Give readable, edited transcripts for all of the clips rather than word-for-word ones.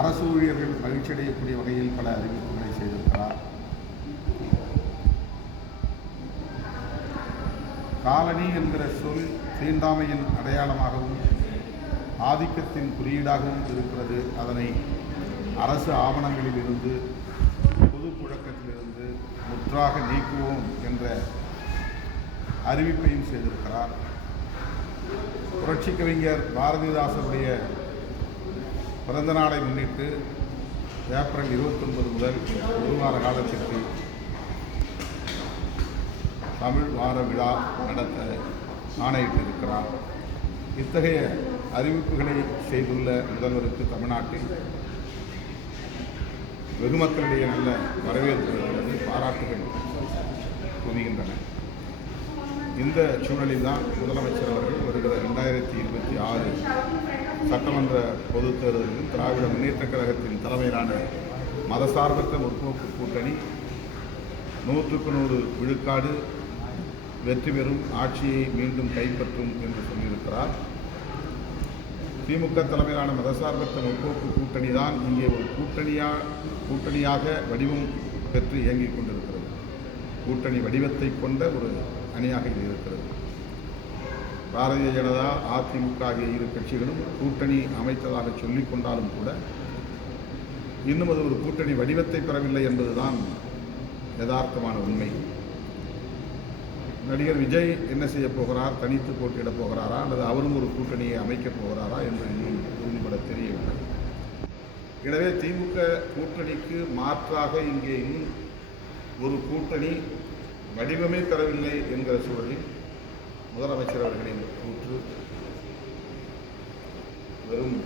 அரசு ஊழியர்கள் மகிழ்ச்சியடையக்கூடிய வகையில் பல அறிவிப்புகளை செய்திருக்கிறார். காலனி என்கிற சொல் தீண்டாமையின் அடையாளமாகவும் ஆதிக்கத்தின் குறியீடாகவும் இருக்கிறது. அதனை அரசு ஆவணங்களில் இருந்து பொது புழக்கத்திலிருந்து முற்றாக நீக்குவோம் என்ற அறிவிப்பையும் செய்திருக்கிறார். புரட்சி கவிஞர் பாரதிதாசனுடைய பிறந்த நாளை முன்னிட்டு ஏப்ரல் 29 முதல் ஒரு வார காலத்திற்கு தமிழ் வார விழா நடத்த ஆணையிட்டிருக்கிறார். இத்தகைய அறிவிப்புகளை செய்துள்ள முதல்வருக்கு தமிழ்நாட்டில் வெகுமக்களிடையே நல்ல வரவேற்பு இருக்கிறது, பாராட்டுகள் குவிகின்றன. இந்த சூழலில் தான் முதலமைச்சர் அவர்கள் வருகிற 2026 சட்டமன்ற பொதுத் தேர்தலில் திராவிட முன்னேற்றக் கழகத்தின் தலைமையிலான மதசார்பற்ற முற்போக்கு கூட்டணி 100க்கு 100 விழுக்காடு வெற்றி பெறும், ஆட்சியை மீண்டும் கைப்பற்றும் என்று சொல்லியிருக்கிறார். திமுக தலைமையிலான மதசார்பற்ற முற்போக்கு கூட்டணி தான் இங்கே ஒரு கூட்டணியாக வடிவம் பெற்று இயங்கிக் கொண்டிருக்கிறது. கூட்டணி வடிவத்தை கொண்ட ஒரு அணியாக இது இருக்கிறது. பாரதிய ஜனதா, அதிமுக ஆகிய இரு கட்சிகளும் கூட்டணி அமைத்ததாக சொல்லிக் கொண்டாலும் கூட இன்னும் அது ஒரு கூட்டணி வடிவத்தை பெறவில்லை என்பதுதான் யதார்த்தமான உண்மை. நடிகர் விஜய் என்ன செய்ய போகிறார்? தனித்து போட்டியிடப் போகிறாரா அல்லது அவரும் ஒரு கூட்டணியை அமைக்கப் போகிறாரா என்று இன்னும் உறுதிபட தெரியவில்லை. எனவே திமுக கூட்டணிக்கு மாற்றாக இங்கே இன்னும் ஒரு கூட்டணி வடிவமே பெறவில்லை என்கிற சூழலில் முதலமைச்சர் அவர்களின் கூற்று வெறும்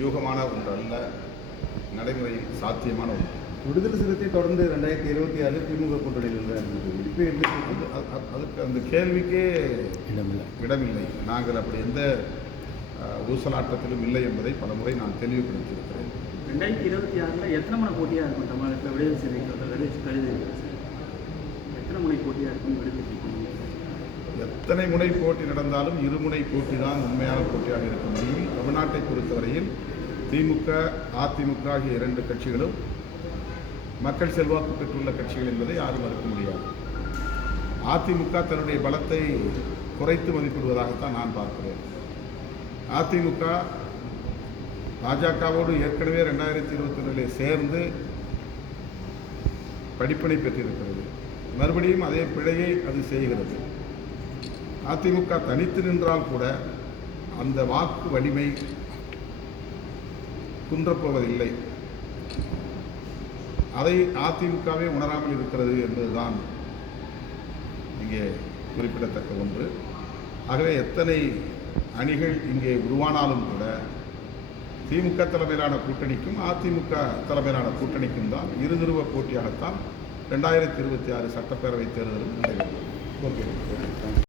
யூகமான ஒன்று அல்ல, நடைமுறையில் சாத்தியமான ஒன்று. விடுதலை சிறுத்தை தொடர்ந்து 2026 திமுக கூட்டணியில் இருந்தது. அதுக்கு அந்த கேள்விக்கே இடமில்லை. நாங்கள் அப்படி எந்த ஊசலாட்டத்திலும் இல்லை என்பதை பல முறை நான் தெளிவுபடுத்தியிருக்கிறேன். 2026 எத்தனை முனை போட்டியாக இருக்கும் தமிழகத்தில் விடுதலை சிறுத்தை கருது? எத்தனை முனை போட்டியாக இருக்கும் விடுதலை சிறுத்தை? எத்தனை முனை போட்டி நடந்தாலும் இருமுனை போட்டி தான் உண்மையான போட்டியாக இருக்க முடியும். தமிழ்நாட்டை பொறுத்தவரையில் திமுக, அதிமுக ஆகிய இரண்டு கட்சிகளும் மக்கள் செல்வாக்கு பெற்றுள்ள கட்சிகள் என்பதை யாரும் மறுக்க முடியாது. அதிமுக தன்னுடைய பலத்தை குறைத்து மதிப்பிடுவதாகத்தான் நான் பார்க்கிறேன். அதிமுக பாஜகவோடு ஏற்கனவே 2021 சேர்ந்து படிப்பினை பெற்றிருக்கிறது. மறுபடியும் அதே பிழையை அது செய்கிறது. அதிமுக தனித்து நின்றால் கூட அந்த வாக்கு வலிமை குன்றப்போவதில்லை. அதை அதிமுகவே உணராமல் இருக்கிறது என்பதுதான் இங்கே குறிப்பிடத்தக்க ஒன்று. ஆகவே எத்தனை அணிகள் இங்கே உருவானாலும் கூட திமுக தலைமையிலான கூட்டணிக்கும் அதிமுக தலைமையிலான கூட்டணிக்கும் தான் இருதுருவ போட்டியாகத்தான் 2026 சட்டப்பேரவைத் தேர்தலும் நடைபெறும். ஓகே.